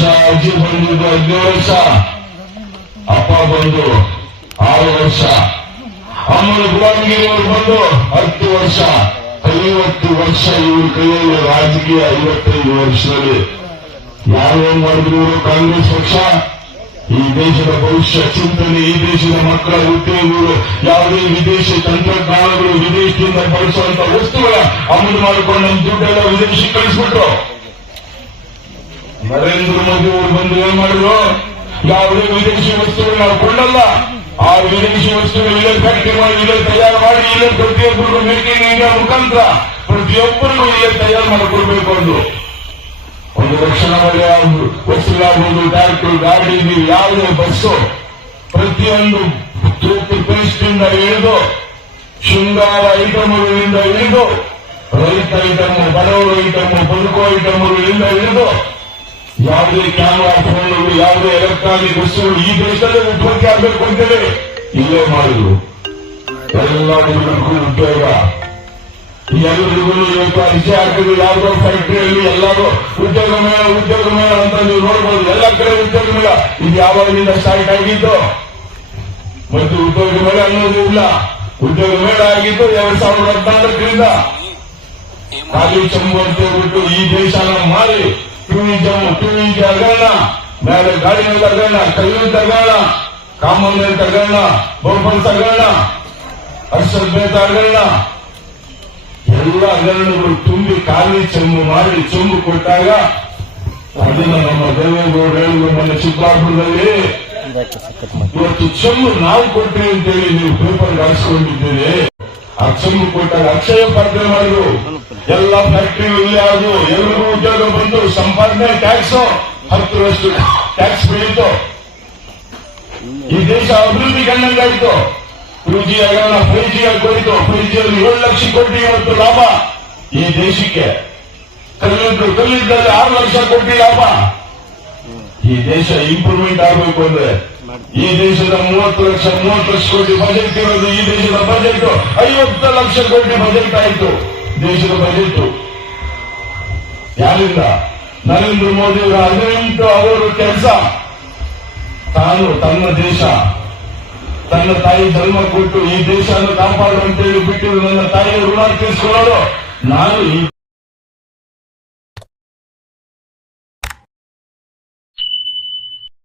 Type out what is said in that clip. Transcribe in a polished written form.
ವರ್ಷ, ಅಜ್ಜಿ ಬಂದಿದ್ದು 15 ವರ್ಷ, ಅಪ್ಪ ಬಂದು 6 ವರ್ಷ, ಅಮ್ಮನ ಗುಲಾಮಗಿರಿಯವರು ಬಂದು 10 ವರ್ಷ, 50 ವರ್ಷ ಇವ್ರ ಕೈಯಲ್ಲಿ ರಾಜಕೀಯ. 55 ವರ್ಷದಲ್ಲಿ ಯಾರೇನ್ ಮಾಡಿದ್ರು ಇವರು ಕಾಂಗ್ರೆಸ್ ಪಕ್ಷ. ಈ ದೇಶದ ಭವಿಷ್ಯ ಚಿಂತನೆ, ಈ ದೇಶದ ಮಕ್ಕಳ ಉದ್ಯೋಗಗಳು, ಯಾವುದೇ ವಿದೇಶಿ ತಂತ್ರಜ್ಞಾನಗಳು, ವಿದೇಶದಿಂದ ಬಳಸುವಂತ ವಸ್ತುಗಳ ಆಮದು ಮಾಡಿಕೊಂಡು ನಮ್ಮ ದುಡ್ಡೆಲ್ಲ ವಿದೇಶಕ್ಕೆ ಕಳಿಸ್ಬಿಟ್ರು. ನರೇಂದ್ರ ಮೋದಿ ಅವರು ಬಂದು ಏನ್ ಮಾಡಿದ್ರು? ಯಾವುದೇ ವಿದೇಶಿ ವಸ್ತುಗಳು ನಾವು ಕೊಂಡಲ್ಲ, ಆ ವಿದೇಶಿ ವಸ್ತುಗಳು ಇಲ್ಲೇ ಫ್ಯಾಕ್ಟರಿ ಮಾಡಿ, ಇಲ್ಲೇ ತಯಾರು ಮಾಡಿ, ಇಲ್ಲೇ ಪ್ರತಿಯೊಬ್ಬರಿಗೂ ಮೇಕ್ ಇನ್ ಇಂಡಿಯಾ ಮುಖಾಂತರ ಪ್ರತಿಯೊಬ್ಬರಿಗೂ ಇಲ್ಲೇ ತಯಾರು ಮಾಡಿಕೊಡ್ಬೇಕು ಅಂದ್ರು. ಒಂದು ರಕ್ಷಣಾ ವಲಯ ವಸ್ತುಗಳಾಗುವುದು, ಟ್ರ್ಯಾಕ್ಟರ್, ಗಾಡಿ, ಯಾವುದೇ ಬಸ್ಸು, ಪ್ರತಿಯೊಂದು ಟೂತ್ ಪೇಸ್ಟ್ನಿಂದ ಹಿಡಿದು ಶೃಂಗಾರ ಐಟಮ್ಗಳಿಂದ ಹಿಡಿದು ರೈತ ಐಟಮ್, ಬಡವರ ಐಟಮ್, ಬದುಕು ಐಟಮ್ಗಳಿಂದ ಹಿಡಿದು ಯಾವುದೇ ಕ್ಯಾಮರಾ ಫೋನ್ಗಳು, ಯಾವುದೇ ಎಲೆಕ್ಟ್ರಾನಿಕ್ ವಸ್ತುಗಳು ಈ ದೇಶದಲ್ಲೇ ಉತ್ಪತ್ತಿ ಆಗಬೇಕು ಅಂತೇಳಿ ಇಲ್ಲೇ ಮಾಡಿದ್ರು. ಎಲ್ಲ ಹುಡುಗರಿಗೂ ಉದ್ಯೋಗ, ಎಲ್ಲರಿಗೂ ಇವತ್ತು ಅರ್ಜಿ ಹಾಕಿದ್ರು. ಯಾವುದೋ ಫ್ಯಾಕ್ಟರಿಯಲ್ಲಿ ಎಲ್ಲರೂ ಉದ್ಯೋಗ ಮೇಳ ಅಂತ ನೀವು ನೋಡ್ಬೋದು. ಎಲ್ಲ ಕಡೆ ಉದ್ಯೋಗ ಮೇಳ. ಇದು ಯಾವಾಗಿಂದ ಸ್ಟಾರ್ಟ್ ಆಗಿದ್ದು? ಮತ್ತು ಉದ್ಯೋಗ ಮೇಳ ಅನ್ನೋದು ಇಲ್ಲ. ಉದ್ಯೋಗ ಮೇಳ ಆಗಿದ್ದು 2014ರಿಂದ. ಖಾಲಿ ಚಂಬು ಅಂತ ಹೇಳ್ಬಿಟ್ಟು ಈ ದೇಶನ ಮಾರಿ ಟೂರಿಜಂ ಹಗರಣ, ಮೇಲೆ ಗಾಡಿ ಮೇಲೆ ಹಗರಣ, ಕಲ್ಲಿನ ಹಗರಣ, ಕಾಮನ್ ಮೇಲೆ ಹಗರಣ, ಬೋರ್ಫಲ್ಸ್ ಹಗರಣ, ಹರ್ಷದ್ ಮೇತ ಹಗರಣ, ಎಲ್ಲ ಹಗರಣಗಳು ತುಂಬಿ ಖಾಲಿ ಚೆಂಬು ಮಾಡಿ ಚೆಂಬು ಕೊಟ್ಟಾಗ ಅದನ್ನ ನಮ್ಮ ದೇವೇಗೌಡರು ಹೇಳಿದ್ರು ಮೊನ್ನೆ ಚಿಕ್ಕಬಳ್ಳಾಪುರದಲ್ಲಿ, ಇವತ್ತು ಚೆಂಬು ನಾವು ಕೊಟ್ಟೆ ಅಂತೇಳಿ ನೀವು ಪೇಪರ್ ಹಾಕಿಸ್ಕೊಂಡಿದ್ದೀರಿ. ಆ ಚೆಂಬು ಕೊಟ್ಟಾಗ ಅಕ್ಷಯ ಪಾತ್ರೆ ಮಾಡಿದ್ರು. ಎಲ್ಲ ಫ್ಯಾಕ್ಟರಿ ಇಲ್ಲೇ ಆದ್ರು, ಎಲ್ಲರಿಗೂ ಉದ್ಯೋಗ ಬಂದು, ಸಂಪಾದನೆ ಟ್ಯಾಕ್ಸ್ 10% ಟ್ಯಾಕ್ಸ್ ಬೆಳೀತು. ಈ ದೇಶ ಅಭಿವೃದ್ಧಿ ಕಂಡಂಗಾಯ್ತು. 2G ಆಗೋಣ, 5G ಆಗೋಯ್ತು. 5G ಅಲ್ಲಿ 7 ಲಕ್ಷ ಕೋಟಿ ಇವತ್ತು ಲಾಭ ಈ ದೇಶಕ್ಕೆ. ಕಲ್ಲಿದ್ದಲ್ಲಿ 6 ಲಕ್ಷ ಕೋಟಿ ಲಾಭ. ಈ ದೇಶ ಇಂಪ್ರೂವ್ಮೆಂಟ್ ಆಗಬೇಕು ಅಂದ್ರೆ ಈ ದೇಶದ 30 ಲಕ್ಷ ಕೋಟಿ ಬಜೆಟ್ ಇರೋದು. ಈ ದೇಶದ ಬಜೆಟ್ 50 ಲಕ್ಷ ಕೋಟಿ ಬಜೆಟ್ ಆಯಿತು. ದೇಶದ ಬಜೆಟ್ ಯಾರಿಂದ? ನರೇಂದ್ರ ಮೋದಿ ಅವರ 18 ಅವರು ಕೆಲಸ. ತಾನು ತನ್ನ ದೇಶ, ತನ್ನ ತಾಯಿ ಜನ್ಮ ಕೊಟ್ಟು ಈ ದೇಶವನ್ನು ಕಾಪಾಡು ಅಂತೇಳಿ ಬಿಟ್ಟಿರು. ನನ್ನ ತಾಯಿಯ ಋಣ ತೀರಿಸಿಕೊಳ್ಳೋದು. ನಾನು ಈ